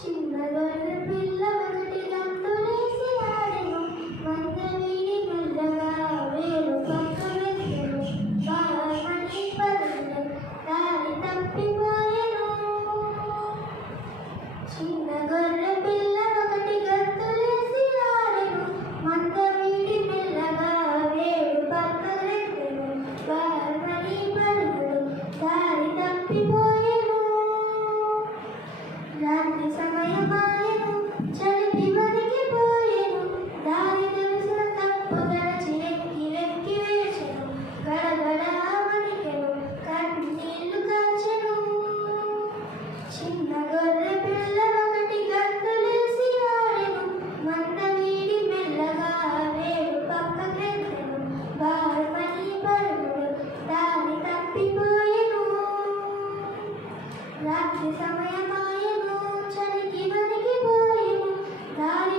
చిన్నగొర్రె పిల్ల ఒకటి గంతులేసి ఆడెను. మంద వీడి మెల్లగా వేరు పక్క వెత్తెను. బాలమణి పరుగెను, దారి తప్పిపోయెను. చిన్నగొర్రె పిల్ల ఒకటి గంతులేసి ఆడెను. మంద వీడి మెల్లగా వేరు పక్క వెత్తెను. బాలమణి పరుగెను, దారి తప్పిపోయెను. రాత్రి సమయమాయెను, చలికి వణికిపోయెను. దారి తెలిసిన తప్పు తలచి వెక్కి వెక్కి వేచెను. గడగడ వణికెను, కన్నీళ్లు కార్చెను. చిన్న గొర్రె పిల్ల ఒకటి గంతులేసి ఆడెను. మంద వీడి మెల్లగా వేరు పక్కకెత్తెను. బాలమణి పరుగులు, దారి తప్పిపోయెను. రాత్రి సమయమాయెను, చలికి వణికిపోయెను. దారి